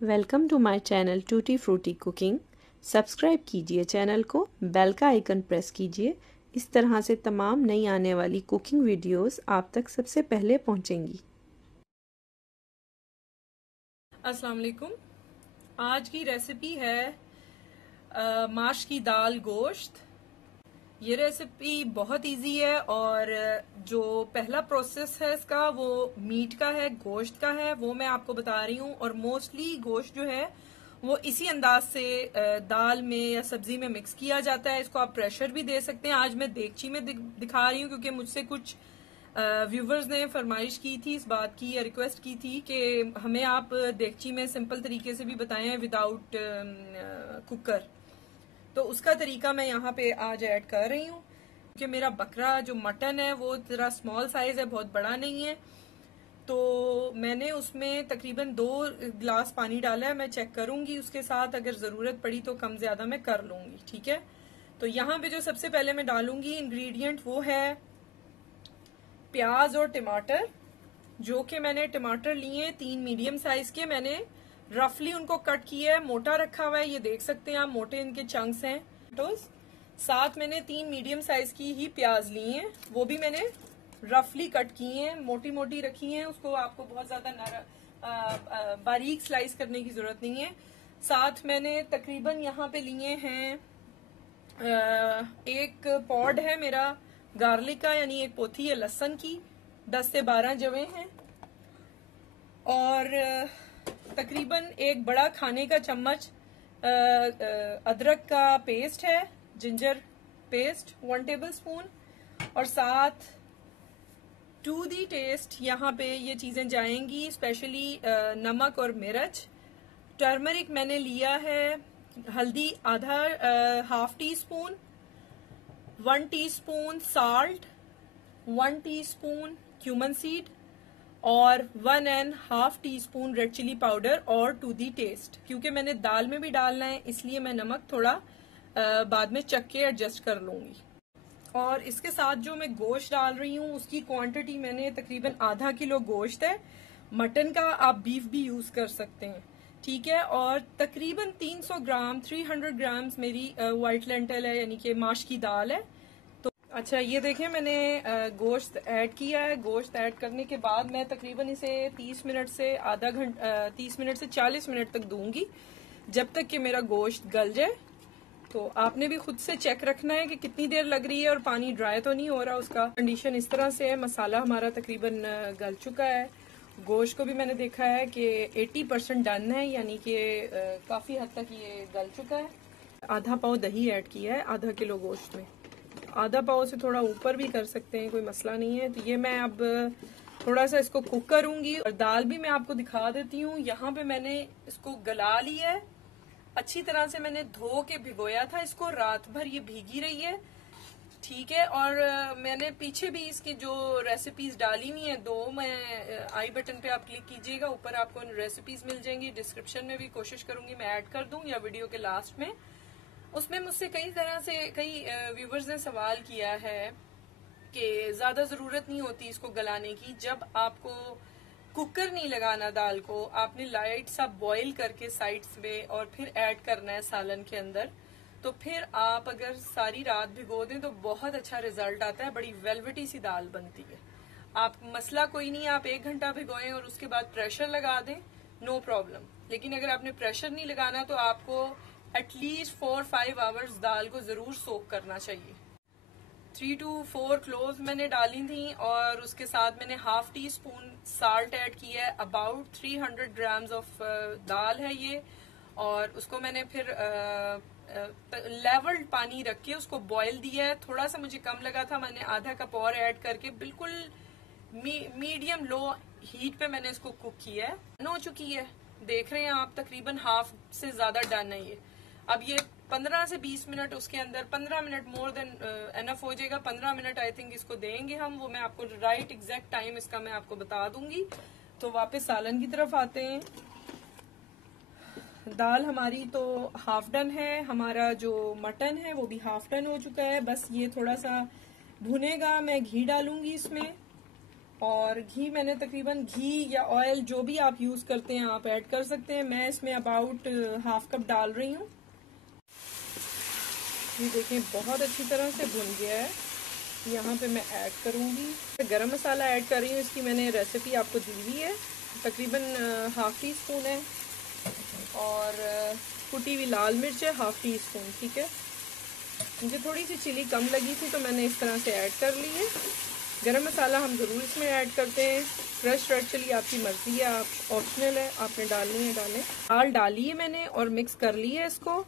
Welcome to my channel tutti frutti cooking. Subscribe कीजिए channel को, bell का icon press कीजिए। इस तरह से तमाम नई आने वाली कुकिंग वीडियोस आप तक सबसे पहले पहुंचेंगी। अस्सलाम वालेकुम। आज की रेसिपी है माश की दाल गोश्त। ये रेसिपी बहुत इजी है और जो पहला प्रोसेस है इसका वो मीट का है, गोश्त का है, वो मैं आपको बता रही हूँ। और मोस्टली गोश्त जो है वो इसी अंदाज से दाल में या सब्जी में मिक्स किया जाता है। इसको आप प्रेशर भी दे सकते हैं। आज मैं देगची में दिखा रही हूँ क्योंकि मुझसे कुछ व्यूवर्स ने फरमाइश की थी, इस बात की या रिक्वेस्ट की थी कि हमें आप देगची में सिंपल तरीके से भी बताएं विदाउट कुकर। तो उसका तरीका मैं यहाँ पे आज ऐड कर रही हूँ क्योंकि मेरा बकरा जो मटन है वो जरा स्मॉल साइज है, बहुत बड़ा नहीं है। तो मैंने उसमें तकरीबन 2 गिलास पानी डाला है। मैं चेक करूंगी उसके साथ, अगर जरूरत पड़ी तो कम ज्यादा मैं कर लूंगी। ठीक है, तो यहाँ पे जो सबसे पहले मैं डालूंगी इंग्रेडिएंट वो है प्याज और टमाटर। जो कि मैंने टमाटर लिए 3 मीडियम साइज के, मैंने रफली उनको कट किया है, मोटा रखा हुआ है, ये देख सकते हैं आप, मोटे इनके चंक्स हैं। साथ मैंने 3 मीडियम साइज की ही प्याज ली हैं, वो भी मैंने रफली कट की हैं, मोटी मोटी रखी हैं। उसको आपको बहुत ज्यादा बारीक स्लाइस करने की जरूरत नहीं है। साथ मैंने तकरीबन यहाँ पे लिए हैं एक पॉड है मेरा गार्लिक का, यानी एक पोथी है लहसुन की, 10 से 12 जवे हैं। और तकरीबन एक बड़ा खाने का चम्मच अदरक का पेस्ट है, जिंजर पेस्ट 1 टेबल स्पून। और साथ टू दी टेस्ट यहाँ पे ये चीजें जाएंगी, स्पेशली नमक और मिर्च। टर्मरिक मैंने लिया है, हल्दी आधा half tea spoon, 1 teaspoon salt, 1 teaspoon cumin seed और 1.5 टीस्पून रेड चिली पाउडर और टू दी टेस्ट। क्योंकि मैंने दाल में भी डालना है इसलिए मैं नमक थोड़ा बाद में चख के एडजस्ट कर लूंगी। और इसके साथ जो मैं गोश्त डाल रही हूँ उसकी क्वांटिटी मैंने तकरीबन आधा किलो गोश्त है। मटन का आप बीफ भी यूज कर सकते हैं, ठीक है। और तकरीबन 300 ग्राम 300 ग्राम्स मेरी व्हाइट लेंटल है, यानी कि माश की दाल है। तो अच्छा, ये देखें मैंने गोश्त ऐड किया है। गोश्त ऐड करने के बाद मैं तकरीबन इसे 30 मिनट से 30 मिनट से 40 मिनट तक दूंगी, जब तक कि मेरा गोश्त गल जाए। तो आपने भी खुद से चेक रखना है कि कितनी देर लग रही है और पानी ड्राई तो नहीं हो रहा। उसका कंडीशन इस तरह से है। मसाला हमारा तकरीबन गल चुका है। गोश्त को भी मैंने देखा है कि 80% डन है, यानी कि काफी हद तक ये गल चुका है। आधा पाव दही ऐड किया है आधा किलो गोश्त में। आधा पाव से थोड़ा ऊपर भी कर सकते हैं, कोई मसला नहीं है। तो ये मैं अब थोड़ा सा इसको कुक करूंगी। और दाल भी मैं आपको दिखा देती हूँ। यहाँ पे मैंने इसको गला लिया है अच्छी तरह से, मैंने धो के भिगोया था इसको, रात भर ये भीगी रही है, ठीक है। और मैंने पीछे भी इसकी जो रेसिपीज डाली हुई हैं 2, मैं आई बटन पे आप क्लिक कीजिएगा, ऊपर आपको रेसिपीज मिल जाएंगी। डिस्क्रिप्शन में भी कोशिश करूंगी मैं ऐड कर दूं या वीडियो के लास्ट में। उसमें मुझसे कई व्यूवर्स ने सवाल किया है कि ज्यादा जरूरत नहीं होती इसको गलाने की। जब आपको कुकर नहीं लगाना दाल को, आपने लाइट सा बॉईल करके साइड्स में और फिर ऐड करना है सालन के अंदर। तो फिर आप अगर सारी रात भिगो दें तो बहुत अच्छा रिजल्ट आता है, बड़ी वेलवेटी सी दाल बनती है। आप मसला कोई नहीं, आप 1 घंटा भिगोएं और उसके बाद प्रेशर लगा दें, नो प्रॉब्लम। लेकिन अगर आपने प्रेशर नहीं लगाना तो आपको एटलीस्ट 4-5 आवर्स दाल को जरूर सोक करना चाहिए। 3 to 4 क्लोव्स मैंने डाली थी और उसके साथ मैंने half tea spoon salt add किया है। अबाउट 300 ग्राम्स ऑफ दाल है ये। और उसको मैंने फिर लेवल्ड पानी रख के उसको बॉईल दिया है। थोड़ा सा मुझे कम लगा था, मैंने आधा कप और ऐड करके बिल्कुल मीडियम लो हीट पे मैंने इसको कुक किया है। हो चुकी है, देख रहे हैं आप, तकरीबन हाफ से ज्यादा डन है ये। अब ये 15 से 20 मिनट उसके अंदर, 15 मिनट मोर देन एनफ हो जाएगा। 15 मिनट आई थिंक इसको देंगे हम, वो मैं आपको राइट एग्जैक्ट टाइम इसका मैं आपको बता दूंगी। तो वापस सालन की तरफ आते हैं। दाल हमारी तो हाफ डन है, हमारा जो मटन है वो भी हाफ डन हो चुका है। बस ये थोड़ा सा भुनेगा, मैं घी डालूंगी इसमें और घी मैंने तकरीबन घी या ऑयल जो भी आप यूज करते हैं आप ऐड कर सकते हैं। मैं इसमें अबाउट हाफ कप डाल रही हूँ। ये देखें बहुत अच्छी तरह से भुन गया है। यहाँ पे मैं ऐड करूँगी गरम मसाला ऐड कर रही हूँ। इसकी मैंने रेसिपी आपको दी हुई है, तकरीबन हाफ टी स्पून है। और कुटी हुई लाल मिर्च है हाफ टी स्पून। ठीक है, मुझे थोड़ी सी चिली कम लगी थी तो मैंने इस तरह से ऐड कर ली है। गरम मसाला हम ज़रूर इसमें ऐड करते हैं। फ्रेश रेड चिली आपकी मर्जी है, आप ऑप्शनल है, आपने डालनी है डालें। दाल डाली है मैंने और मिक्स कर ली है इसको।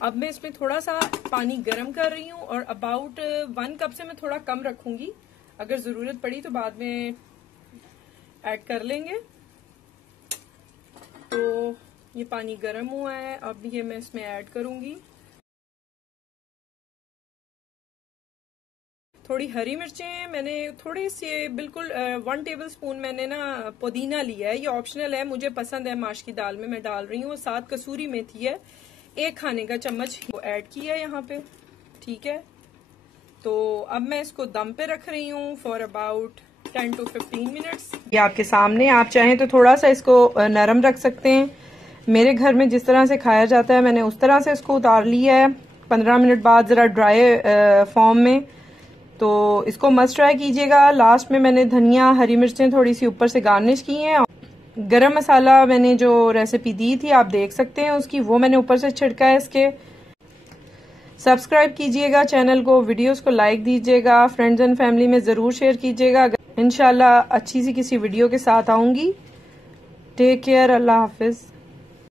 अब मैं इसमें थोड़ा सा पानी गर्म कर रही हूँ और अबाउट 1 कप से मैं थोड़ा कम रखूँगी, अगर ज़रूरत पड़ी तो बाद में ऐड कर लेंगे। तो ये पानी गर्म हुआ है, अब ये मैं इसमें ऐड करूँगी थोड़ी हरी मिर्चें। मैंने थोड़ी सी बिल्कुल 1 टेबल स्पून मैंने ना पुदीना लिया है, ये ऑप्शनल है, मुझे पसंद है माश की दाल में मैं डाल रही हूँ। 7 कसूरी मेथी है, 1 खाने का चम्मच वो ऐड किया है यहाँ पे। ठीक है, तो अब मैं इसको दम पे रख रही हूँ फॉर अबाउट 10 to 15 मिनट्स। ये आपके सामने, आप चाहें तो थोड़ा सा इसको नरम रख सकते हैं। मेरे घर में जिस तरह से खाया जाता है मैंने उस तरह से इसको उतार लिया है। 15 मिनट बाद जरा ड्राई फॉर्म में, तो इसको मस्ट ट्राई कीजिएगा। लास्ट में मैंने धनिया हरी मिर्चें थोड़ी सी ऊपर से गार्निश की हैं। गरम मसाला मैंने जो रेसिपी दी थी आप देख सकते हैं उसकी, वो मैंने ऊपर से छिड़का है इसके। सब्सक्राइब कीजिएगा चैनल को, वीडियोस को लाइक दीजिएगा, फ्रेंड्स एंड फैमिली में जरूर शेयर कीजिएगा। इंशाल्लाह अच्छी सी किसी वीडियो के साथ आऊंगी। टेक केयर, अल्लाह हाफिज।